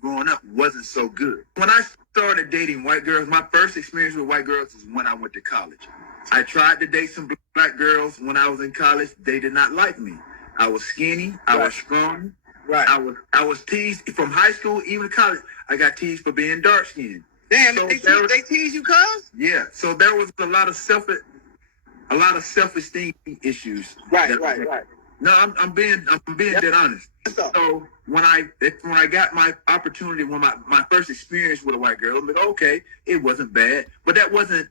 growing up wasn't so good. When I started dating white girls, my first experience with white girls is when I went to college. I tried to date some black girls when I was in college. They did not like me. I was skinny. I was strong. Right. I was teased from high school, even to college. I got teased for being dark skinned. Damn, so they tease you, cuz? Yeah. So there was a lot of self-esteem issues. Right. No, I'm being dead honest. So when I got my opportunity, when my first experience with a white girl, I'm like, okay, it wasn't bad, but that wasn't.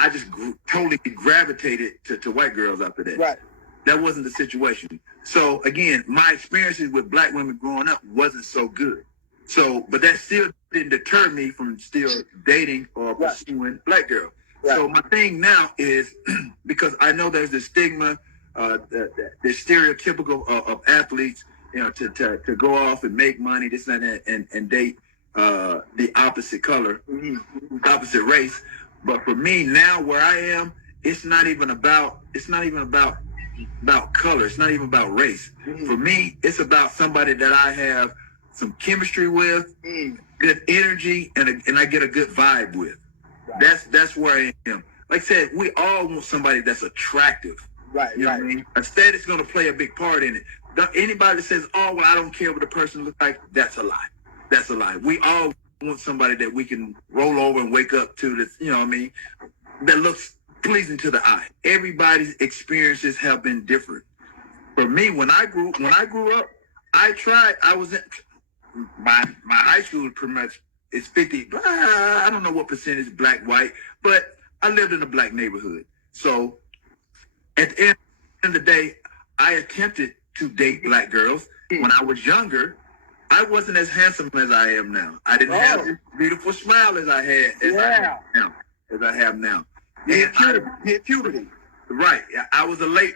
I just totally gravitated to white girls after that. Right. That wasn't the situation. So again, my experiences with black women growing up wasn't so good. So, but that still didn't deter me from still dating or pursuing black girls. Right. So my thing now is because I know there's this stigma, the stereotypical of athletes, to go off and make money, this and that, and date the opposite color, opposite race. But for me now, where I am, it's not even about color. It's not even about race. For me, it's about somebody that I have some chemistry with, good energy, and I get a good vibe with. Right. That's where I am. Like I said, we all want somebody that's attractive. Right. You know what I mean? Instead, it's going to play a big part in it. Anybody that says, "Oh, well, I don't care what the person looks like," that's a lie. That's a lie. We all want somebody that we can roll over and wake up to. That, you know what I mean? That looks pleasing to the eye. Everybody's experiences have been different. For me, when I grew up, I was in my high school pretty much is 50. I don't know what percentage black, white, but I lived in a black neighborhood. So at the end of the day, I attempted to date black girls. When I was younger, I wasn't as handsome as I am now. I didn't have this beautiful smile as I have now. Hit puberty. Right. I was a late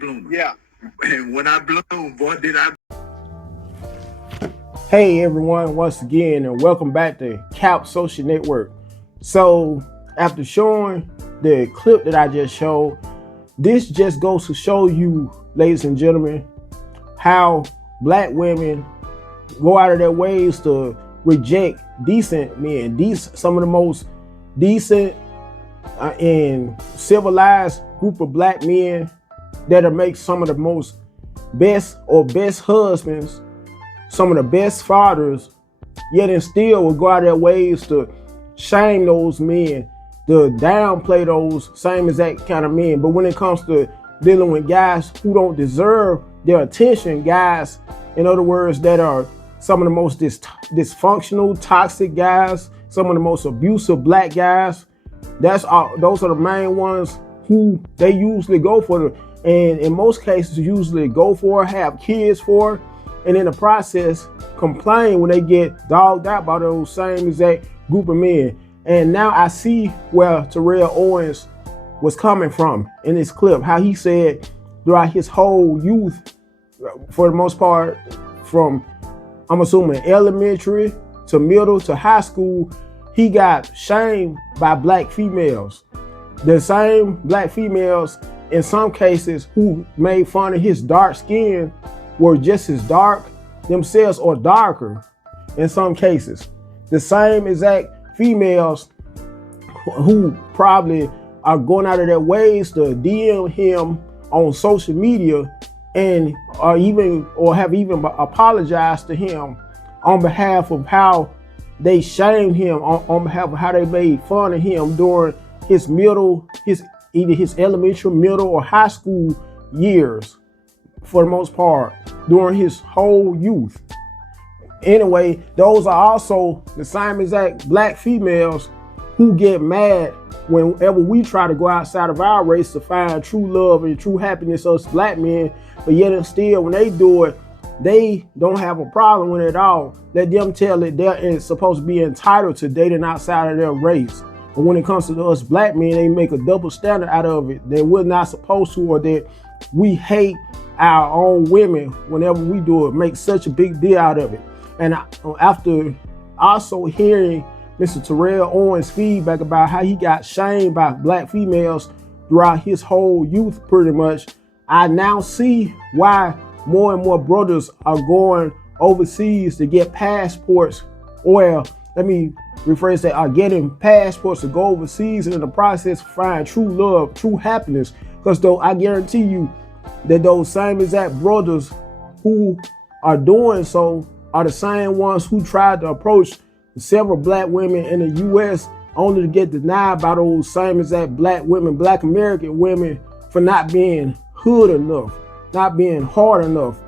bloomer. Yeah. And when I bloomed, boy, did I. Hey everyone, once again, and welcome back to Cap Social Network. So after showing the clip that I just showed, this just goes to show you, ladies and gentlemen, how black women go out of their ways to reject decent men, some of the most decent and civilized group of black men that make some of the most best husbands, some of the best fathers, yet and still will go out of their ways to shame those men, to downplay those same exact kind of men. But when it comes to dealing with guys who don't deserve their attention, guys, in other words, that are some of the most dysfunctional, toxic guys, some of the most abusive black guys, those are the main ones who they usually go for, and in most cases usually go for, have kids for, and in the process complain when they get dogged out by those same exact group of men. And now I see where Terrell Owens was coming from in this clip, how he said throughout his whole youth, for the most part, from I'm assuming elementary to middle to high school, he got shamed by black females. The same black females, in some cases, who made fun of his dark skin were just as dark themselves or darker in some cases. The same exact females who probably are going out of their ways to DM him on social media and have even apologized to him on behalf of how they shamed him, on behalf of how they made fun of him during his either his elementary, middle, or high school years, for the most part, during his whole youth. Anyway, those are also the same exact black females who get mad whenever we try to go outside of our race to find true love and true happiness, us black men, but yet and still when they do it, they don't have a problem with it at all. Let them tell it they're supposed to be entitled to dating outside of their race. But when it comes to us black men, they make a double standard out of it that we're not supposed to, or that we hate our own women whenever we do it, make such a big deal out of it. And after also hearing Mr. Terrell Owens' feedback about how he got shamed by black females throughout his whole youth pretty much, I now see why more and more brothers are going overseas to get passports, or let me rephrase that, are getting passports to go overseas and in the process find true love, true happiness. Because though I guarantee you that those same exact brothers who are doing so are the same ones who tried to approach several black women in the U.S. only to get denied by those same exact black women, black American women, for not being hood enough, not being hard enough,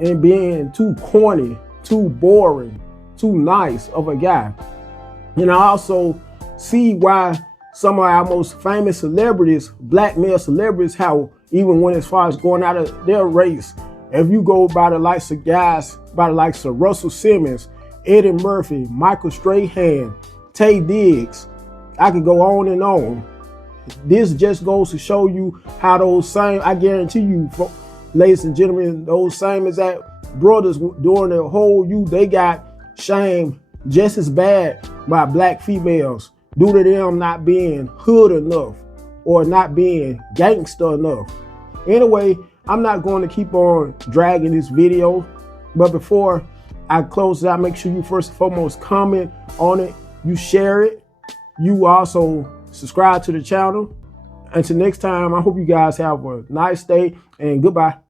and being too corny, too boring, too nice of a guy. And I also see why some of our most famous celebrities, black male celebrities, how even when as far as going out of their race, if you go by the likes of guys, by the likes of Russell Simmons, Eddie Murphy, Michael Strahan, Taye Diggs, I could go on and on. This just goes to show you how those same, I guarantee you, ladies and gentlemen, those same exact brothers during their whole youth, they got shamed just as bad by black females due to them not being hood enough or not being gangster enough. Anyway, I'm not going to keep on dragging this video, but before I close it out, make sure you first and foremost comment on it, you share it, you also subscribe to the channel. Until next time, I hope you guys have a nice day and goodbye.